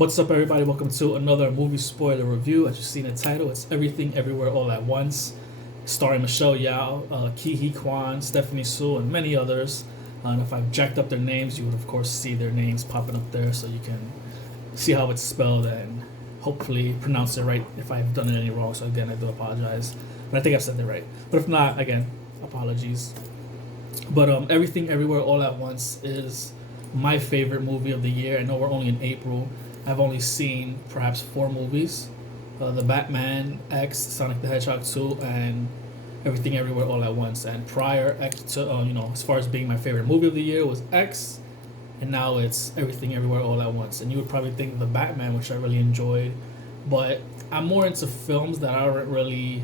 What's up, everybody? Welcome to another movie spoiler review. As you see in the title, it's Everything Everywhere All at Once, starring Michelle Yeoh, Ki Hee Kwan, Stephanie Soo, and many others. And if I've jacked up their names, you would of course see their names popping up there, so you can see how it's spelled and hopefully pronounce it right if I've done it any wrong. So again, I do apologize, but I think I've said it right. But if not, again, apologies. But Everything Everywhere All at Once is my favorite movie of the year. I know we're only in April. I've only seen perhaps 4 movies: The Batman, X, Sonic the Hedgehog 2, and Everything Everywhere All at Once. And prior X to as far as being my favorite movie of the year was X, and now it's Everything Everywhere All at Once. And you would probably think The Batman, which I really enjoyed, but I'm more into films that aren't really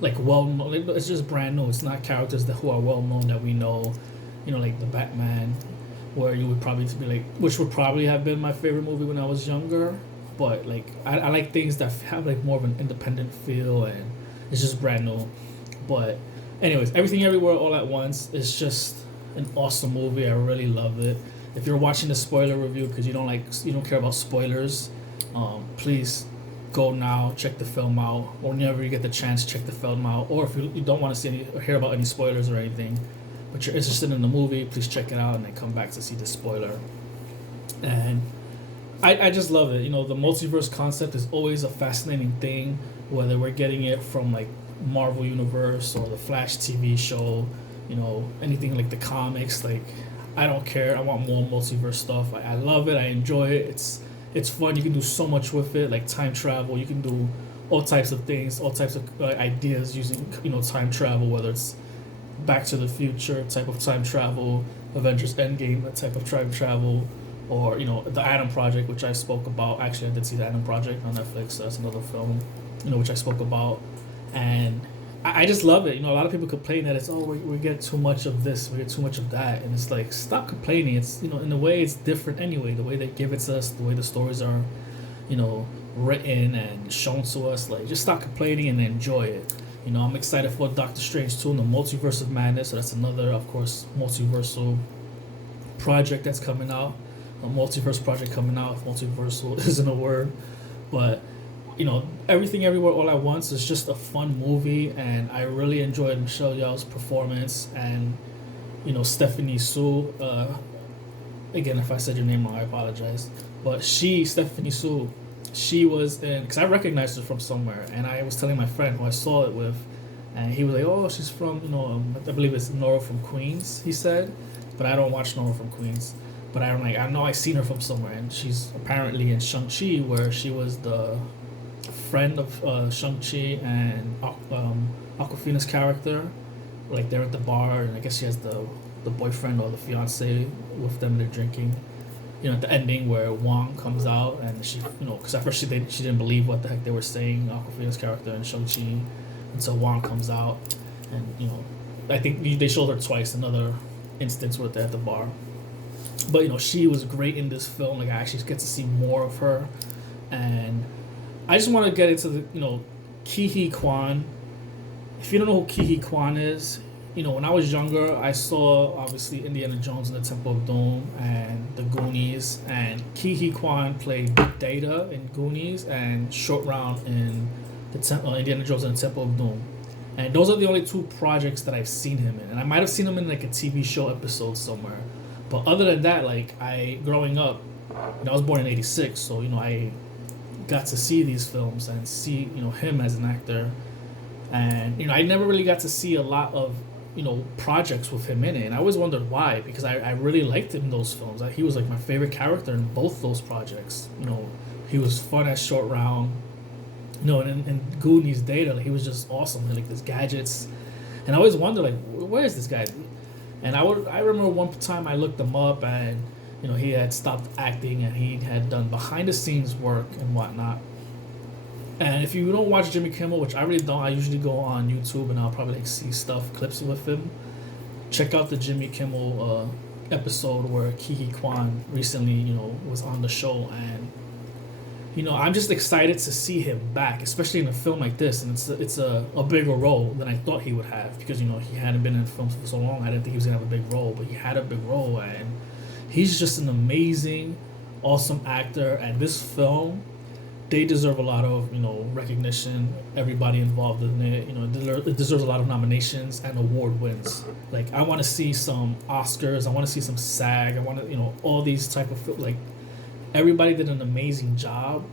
like well known. It's just brand new. It's not characters who are well known that we know, like The Batman, where you would probably be like, which would probably have been my favorite movie when I was younger. But like, I like things that have like more of an independent feel, and it's just brand new. But anyways, Everything Everywhere All at Once is just an awesome movie. I really love it. If you're watching the spoiler review because you don't care about spoilers, please go now, check the film out, or whenever you get the chance, check the film out. Or if you don't want to see any or hear about any spoilers or anything, but you're interested in the movie, please check it out and then come back to see the spoiler. And I just love it. The multiverse concept is always a fascinating thing, whether we're getting it from like Marvel Universe or the Flash TV show, anything like the comics. Like, I don't care. I want more multiverse stuff. I love it. I enjoy it. It's fun. You can do so much with it, like time travel. You can do all types of things, all types of ideas using time travel, whether it's Back to the Future type of time travel, Avengers Endgame type of time travel, or the Atom Project, which I spoke about. Actually, I did see the Atom Project on Netflix. That's another film, which I spoke about, and I just love it. A lot of people complain that it's we get too much of this, we get too much of that, and it's like, stop complaining. It's in a way it's different anyway. The way they give it to us, the way the stories are, written and shown to us. Like, just stop complaining and enjoy it. I'm excited for Doctor Strange 2 in the Multiverse of Madness. So that's another, of course, multiversal project that's coming out. A multiverse project coming out, if multiversal isn't a word. But, Everything Everywhere All at Once is just a fun movie. And I really enjoyed Michelle Yeoh's performance. And, Stephanie Soo. Again, if I said your name wrong, I apologize. But Stephanie Soo, she was in, because I recognized her from somewhere, and I was telling my friend who I saw it with, and he was like, "Oh, she's from I believe it's Nora from Queens," he said, but I don't watch Nora from Queens, but I know I seen her from somewhere, and she's apparently in Shang-Chi, where she was the friend of Shang-Chi and Aquafina's character. Like, they're at the bar, and I guess she has the boyfriend or the fiance with them. They're drinking. At the ending where Wong comes out, and she, because at first she didn't believe what the heck they were saying, Aquafina's character and Shang-Chi, until Wong comes out, and I think they showed her twice. Another instance where they're at the bar, but she was great in this film. Like, I actually get to see more of her, and I just want to get into the Ki Hee Kwan. If you don't know who Ki Hee Kwan is, when I was younger, I saw, obviously, Indiana Jones and the Temple of Doom and the Goonies, and Ki Hee Kwan played Big Data in Goonies and Short Round in Indiana Jones and the Temple of Doom. And those are the only 2 projects that I've seen him in. And I might have seen him in like a TV show episode somewhere. But other than that, like, growing up, I was born in 86, so, I got to see these films and see, him as an actor. And, I never really got to see a lot of projects with him in it, and I always wondered why, because I really liked him in those films. He was like my favorite character in both those projects. He was fun as Short Round, and in Goonies Data, like, he was just awesome. Like, these gadgets, and I always wondered, like, where is this guy? And I remember one time I looked him up, and he had stopped acting, and he had done behind the scenes work and whatnot. And if you don't watch Jimmy Kimmel, which I really don't, I usually go on YouTube and I'll probably see clips with him. Check out the Jimmy Kimmel episode where Ki Hee Kwan recently, was on the show, and I'm just excited to see him back, especially in a film like this, and it's a bigger role than I thought he would have, because he hadn't been in films for so long. I didn't think he was gonna have a big role, but he had a big role, and he's just an amazing, awesome actor, and this film, they deserve a lot of recognition. Everybody involved in it, it deserves a lot of nominations and award wins. Like I want to see some Oscars, I want to see some SAG, I want to all these type of like everybody did an amazing job,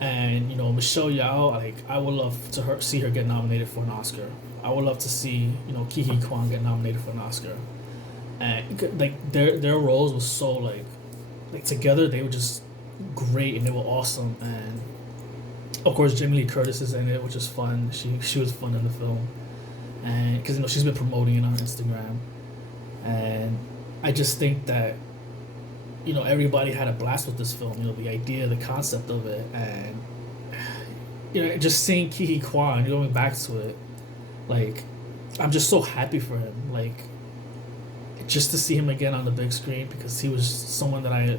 and Michelle Yeoh, like I would love to see her get nominated for an Oscar. I would love to see Ke Huy Quan get nominated for an Oscar, and like their roles was so like together they were just great and they were awesome. And of course Jamie Lee Curtis is in it, which is fun. She was fun in the film, and because she's been promoting it on Instagram, and I just think that everybody had a blast with this film. The idea, the concept of it, and just seeing Ke Huy Quan, going back to it, like I'm just so happy for him. Like just to see him again on the big screen, because he was someone that I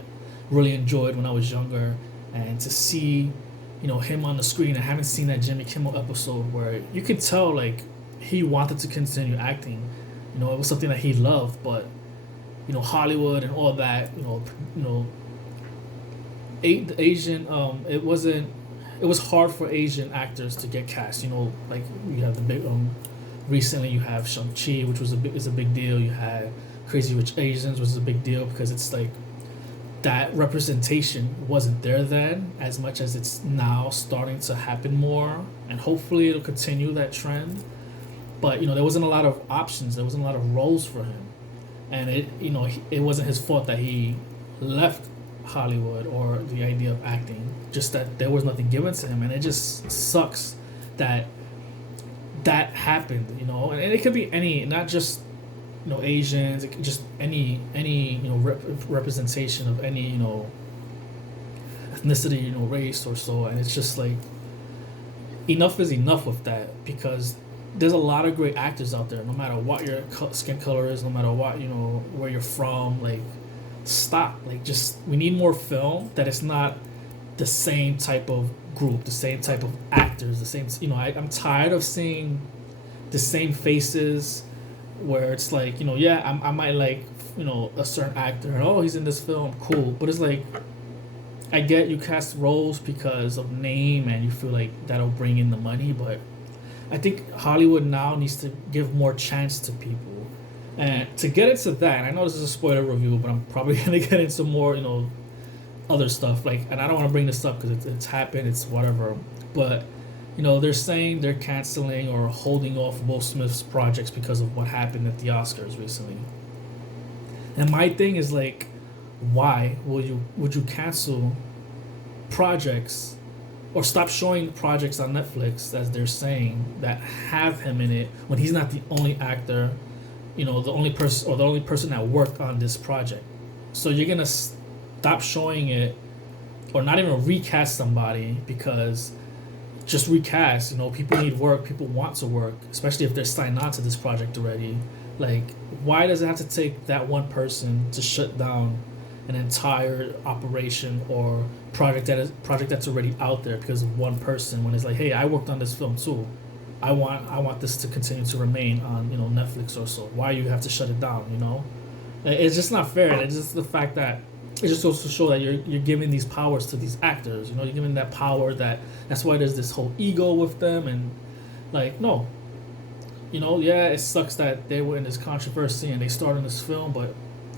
really enjoyed when I was younger, and to see him on the screen. I haven't seen that Jimmy Kimmel episode where you could tell like he wanted to continue acting. It was something that he loved, but Hollywood and all that, Asian, it was hard for Asian actors to get cast. Like you have the big recently you have Shang-Chi, which is a big deal. You had Crazy Rich Asians, which is a big deal because it's like that representation wasn't there then as much as it's now starting to happen more, and hopefully it'll continue that trend. But there wasn't a lot of options, there wasn't a lot of roles for him, and it wasn't his fault that he left Hollywood or the idea of acting, just that there was nothing given to him. And it just sucks that happened, and it could be any, not just Asians, it could just any representation of any ethnicity, race or so. And it's just like enough is enough with that, because there's a lot of great actors out there, no matter what your skin color is, no matter what where you're from. Like stop, like just we need more film that it's not the same type of group, the same type of actors, the same I'm tired of seeing the same faces, where it's like I might like a certain actor and he's in this film, cool, but it's like I get you cast roles because of name and you feel like that'll bring in the money, but I think Hollywood now needs to give more chance to people. And to get into that, I know this is a spoiler review, but I'm probably gonna get into more other stuff, like, and I don't want to bring this up because it's happened, it's whatever, but they're saying they're canceling or holding off Will Smith's projects because of what happened at the Oscars recently. And my thing is like, why would you cancel projects or stop showing projects on Netflix, as they're saying, that have him in it, when he's not the only actor, the only person that worked on this project? So you're gonna stop showing it, or not even recast somebody, because just recast. People need work, people want to work, especially if they're signed on to this project already. Like, why does it have to take that one person to shut down an entire operation or project that's already out there because of one person, when it's like, hey, I worked on this film too, I want this to continue to remain on Netflix or so. Why you have to shut it down? It's just not fair. And it's just the fact that it just goes to show that you're giving these powers to these actors. You're giving that power, that's why there's this whole ego with them. And like, no, yeah, it sucks that they were in this controversy and they started this film, but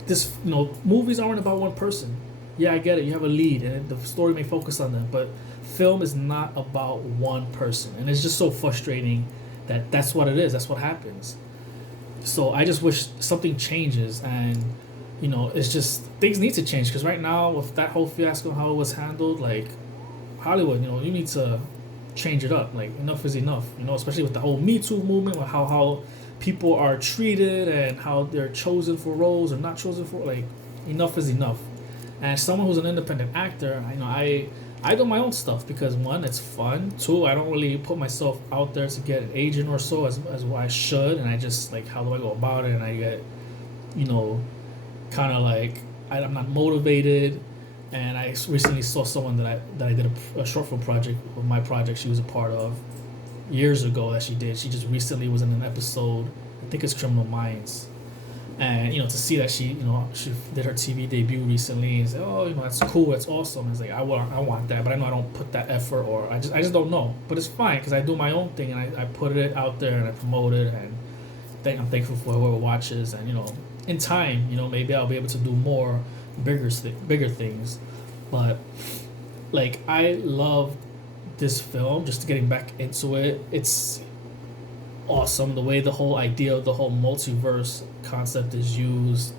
this movies aren't about one person. Yeah, I get it, you have a lead and the story may focus on them, but film is not about one person. And it's just so frustrating that that's what it is, that's what happens. So I just wish something changes, and it's just things need to change, because right now with that whole fiasco, how it was handled, like Hollywood, you need to change it up. Like enough is enough, especially with the whole Me Too movement, with how people are treated and how they're chosen for roles or not chosen for, like, enough is enough. And someone who's an independent actor, I do my own stuff because, one, it's fun. Two, I don't really put myself out there to get an agent or so as what I should, and I just like, how do I go about it? And I get kind of like I'm not motivated. And I recently saw someone that I did a short film project with my project she was a part of years ago that she did. She just recently was in an episode, I think it's Criminal Minds. And to see that she did her TV debut recently and say, oh, that's cool, that's awesome. It's like I want that, but I know I don't put that effort, or I just don't know. But it's fine because I do my own thing and I put it out there and I promote it, and I'm thankful for whoever watches. And in time, maybe I'll be able to do more bigger things. But like, I love this film. Just getting back into it, it's awesome the way the whole idea of the whole multiverse concept is used.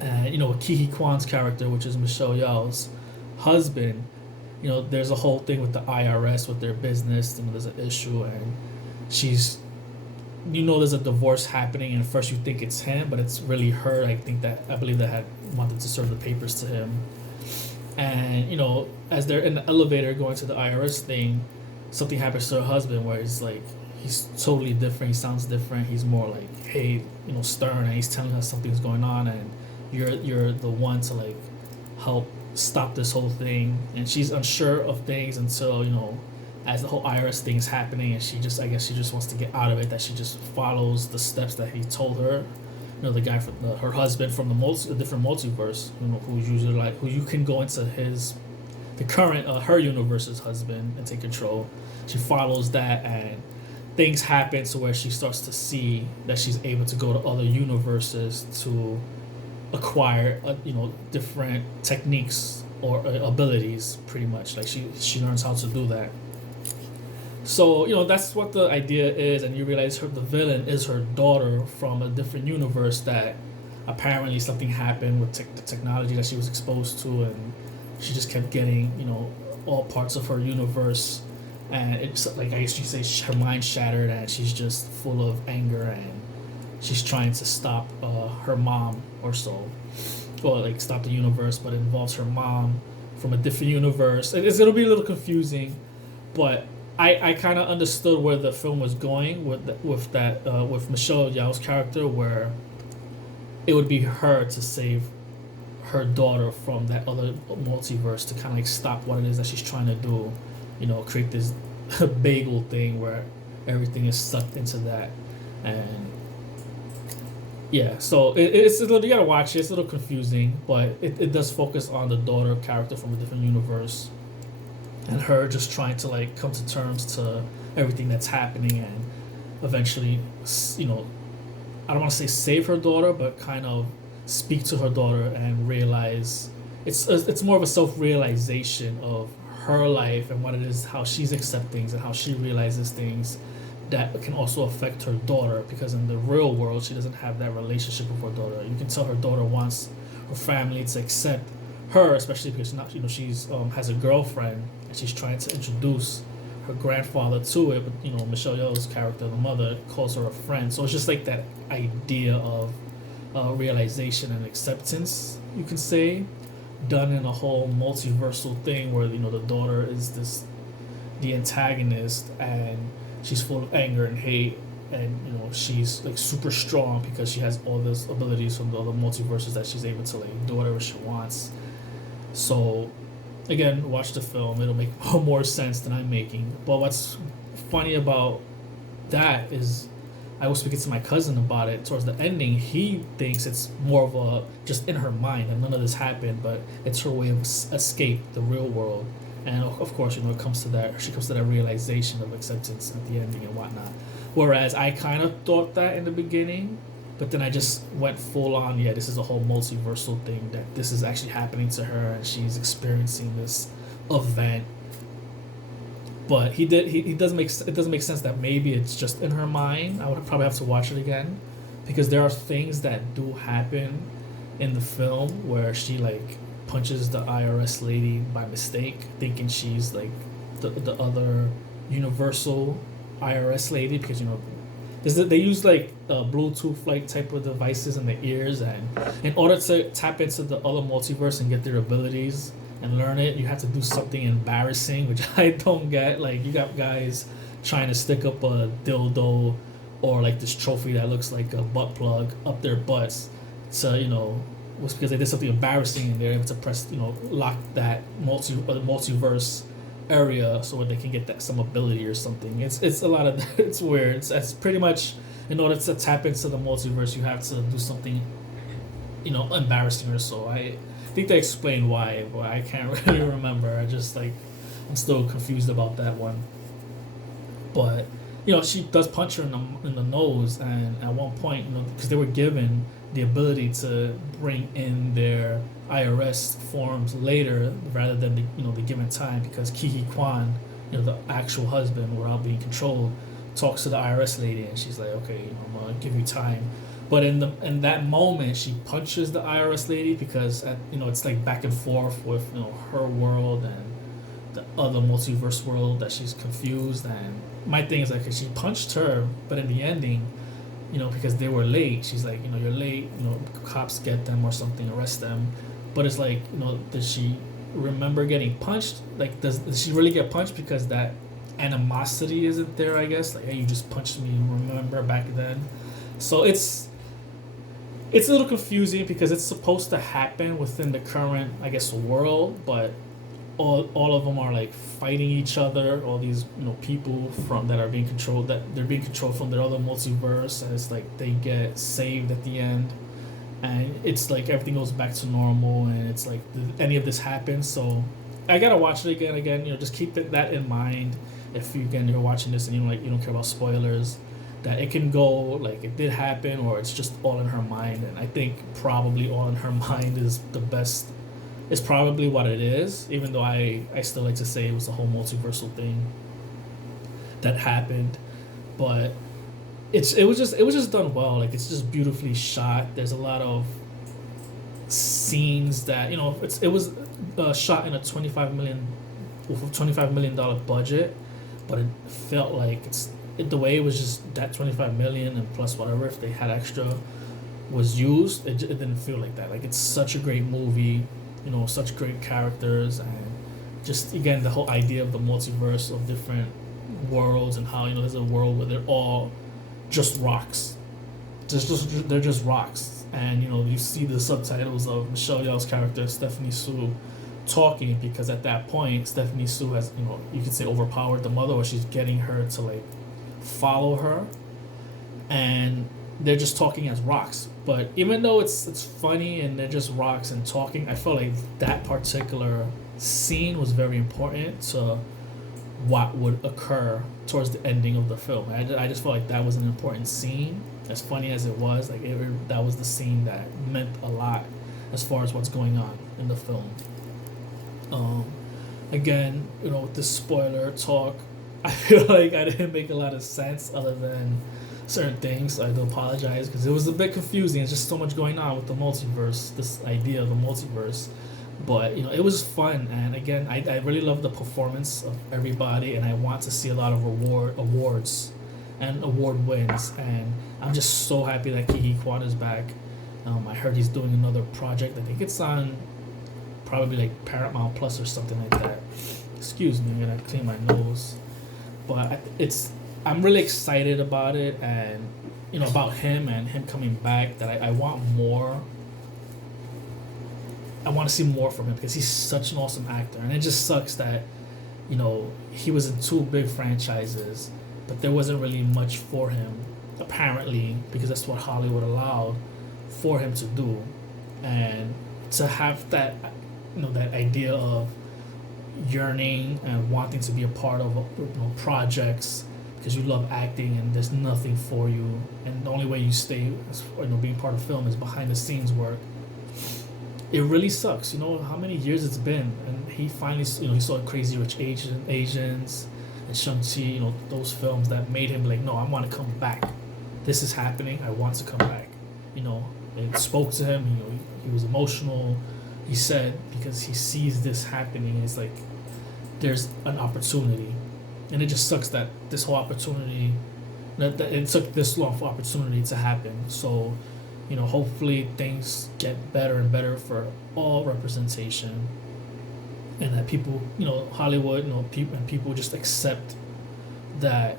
And Kiki Kwan's character, which is Michelle Yeoh's husband, there's a whole thing with the IRS with their business, and there's an issue, and she's there's a divorce happening, and at first you think it's him, but it's really her. I believe that had wanted to serve the papers to him. And as they're in the elevator going to the IRS thing, something happens to her husband where he's totally different. He sounds different. He's more like, hey, stern, and he's telling her something's going on, and you're the one to help stop this whole thing. And she's unsure of things until as the whole IRS thing is happening, and I guess she just wants to get out of it. That she just follows the steps that he told her. The guy from her husband from the different multiverse, who's usually who you can go into the current her universe's husband and take control. She follows that, and things happen to where she starts to see that she's able to go to other universes to acquire different techniques or abilities, pretty much. She learns how to do that. So that's what the idea is, and you realize the villain is her daughter from a different universe, that apparently something happened with the technology that she was exposed to, and she just kept getting all parts of her universe, and it's I guess you say her mind shattered, and she's just full of anger, and she's trying to stop her mom or so, or stop the universe, but it involves her mom from a different universe. It'll be a little confusing, but I kind of understood where the film was going with Michelle Yeoh's character, where it would be her to save her daughter from that other multiverse, to kind of stop what it is that she's trying to do, create this bagel thing where everything is sucked into that. And yeah, so it's a little, you gotta watch it. It's a little confusing, but it does focus on the daughter character from a different universe, and her just trying to come to terms to everything that's happening, and eventually, I don't want to say save her daughter, but kind of speak to her daughter and realize it's more of a self-realization of her life and what it is, how she's accepting things, and how she realizes things that can also affect her daughter, because in the real world she doesn't have that relationship with her daughter. You can tell her daughter wants her family to accept her, especially because she's has a girlfriend, and she's trying to introduce her grandfather to it, but Michelle Yeoh's character, the mother, calls her a friend. So it's just that idea of realization and acceptance, you can say, done in a whole multiversal thing where the daughter is the antagonist, and she's full of anger and hate, and she's super strong because she has all these abilities from the other multiverses that she's able to do whatever she wants. So again, watch the film, it'll make more sense than I'm making. But what's funny about that is, I was speaking to my cousin about it towards the ending. He thinks it's more of a just in her mind, and none of this happened, but it's her way of escape the real world. And of course, it comes to that. She comes to that realization of acceptance at the ending and whatnot. Whereas I kind of thought that in the beginning, but then I just went full on. Yeah, this is a whole multiversal thing, that this is actually happening to her, and she's experiencing this event. But it doesn't make sense that maybe it's just in her mind. I would probably have to watch it again, because there are things that do happen in the film where she punches the IRS lady by mistake, thinking she's the other universal IRS lady, because they use Bluetooth type of devices in the ears, and in order to tap into the other multiverse and get their abilities and learn it, you have to do something embarrassing, which I don't get. You got guys trying to stick up a dildo or this trophy that looks like a butt plug up their butts, so was because they did something embarrassing, and they're able to press lock that multiverse area so they can get that some ability or something. It's a lot of it's weird. It's pretty much in order to tap into the multiverse, you have to do something, embarrassing or so. I think they explained why, but I can't really remember. I'm still confused about that one. But she does punch her in the nose, and at one point, because they were given the ability to bring in their IRS forms later rather than the given time, because Kiki Kwan, the actual husband, without being controlled, talks to the IRS lady, and she's like, okay, I'm gonna give you time. But in that moment, she punches the IRS lady because it's like back and forth with her world and the other multiverse world that she's confused. And my thing is like, she punched her, but in the ending, because they were late, she's like, you're late, cops get them or something, arrest them. But it's like, does she remember getting punched? Like, does she really get punched because that animosity isn't there, I guess? Like, hey, you just punched me, remember back then? So it's a little confusing because it's supposed to happen within the current, I guess, world, but all of them are like fighting each other. All these people that are being controlled, that they're being controlled from their other multiverse, and it's like they get saved at the end, and it's like everything goes back to normal, and it's like any of this happens. So I gotta watch it again. Just keep that in mind. If you're watching this and you don't care about spoilers, that it can go like it did happen, or it's just all in her mind. And I think probably all in her mind is the best. It's probably what it is, even though I still like to say it was a whole multiversal thing that happened. But it was just done well. Like, it's just beautifully shot. There's a lot of scenes that it was shot in a $25 million budget, but it felt like the way it was just that 25 million and plus whatever if they had extra was used. It didn't feel like that. Like, it's such a great movie. Such great characters, and just again the whole idea of the multiverse of different worlds, and how there's a world where they're all just rocks, they're just rocks, and you see the subtitles of Michelle Yeoh's character Stephanie Sue talking, because at that point Stephanie Sue has you could say overpowered the mother, or she's getting her to like follow her, and they're just talking as rocks. But even though it's funny and they're just rocks and talking, I felt like that particular scene was very important to what would occur towards the ending of the film. I just felt like that was an important scene. As funny as it was, like that was the scene that meant a lot as far as what's going on in the film. Again, with the spoiler talk, I feel like I didn't make a lot of sense other than certain things. So I do apologize because it was a bit confusing. There's just so much going on with the multiverse, this idea of the multiverse. But it was fun, and again, I really love the performance of everybody, and I want to see a lot of awards and award wins, and I'm just so happy that Kiki Kwan is back. I heard he's doing another project. I think it's on probably like Paramount Plus or something like that. Excuse me, I'm gonna clean my nose. But I'm really excited about it, and about him and him coming back. That I want more. I want to see more from him because he's such an awesome actor, and it just sucks that he was in two big franchises, but there wasn't really much for him apparently, because that's what Hollywood allowed for him to do. And to have that that idea of yearning and wanting to be a part of projects because you love acting and there's nothing for you, and the only way you stay being part of film is behind the scenes work. It really sucks. How many years it's been, and he finally he saw Crazy Rich Asians and Shang-Chi, those films that made him like, no, I want to come back. This is happening. I want to come back. It spoke to him. He was emotional. He said, because he sees this happening, it's like there's an opportunity, and it just sucks that this whole opportunity, that it took this long for opportunity to happen. So hopefully things get better and better for all representation, and that people, Hollywood, people just accept that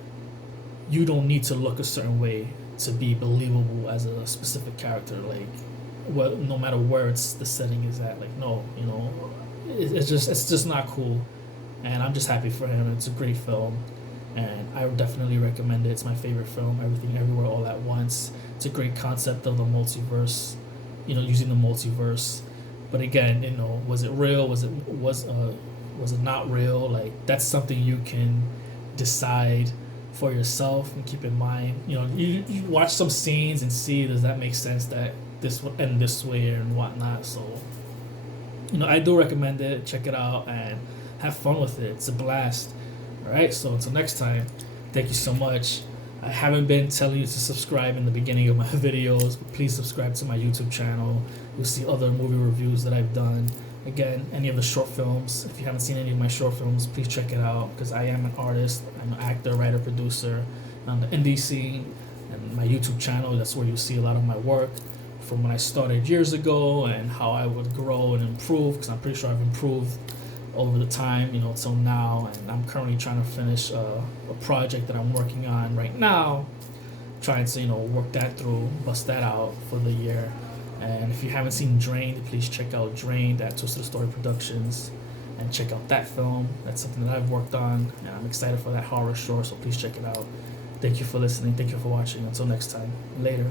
you don't need to look a certain way to be believable as a specific character. Like, no matter where the setting is at. Like, no, it's just not cool. and I'm just happy for him. It's a great film, and I would definitely recommend it. It's my favorite film, Everything Everywhere All at Once. It's a great concept of the multiverse, using the multiverse. But again, was it real? Was it not real? Like, that's something you can decide for yourself and keep in mind. You watch some scenes and see, does that make sense that this would end this way and whatnot. So I do recommend it. Check it out and have fun with it. It's a blast. All right, so until next time, thank you so much. I haven't been telling you to subscribe in the beginning of my videos, but please subscribe to my YouTube channel. You'll see other movie reviews that I've done. Again, any of the short films, if you haven't seen any of my short films, please check it out, because I am an artist. I'm an actor, writer, producer on the indie scene, and my YouTube channel, that's where you see a lot of my work from when I started years ago and how I would grow and improve, because I'm pretty sure I've improved over the time, till now. And I'm currently trying to finish a project that I'm working on right now, trying to work that through, bust that out for the year. And if you haven't seen Drained, please check out Drained at Twisted Story Productions and check out that film. That's something that I've worked on, and I'm excited for that horror short, so please check it out. Thank you for listening. Thank you for watching. Until next time. Later.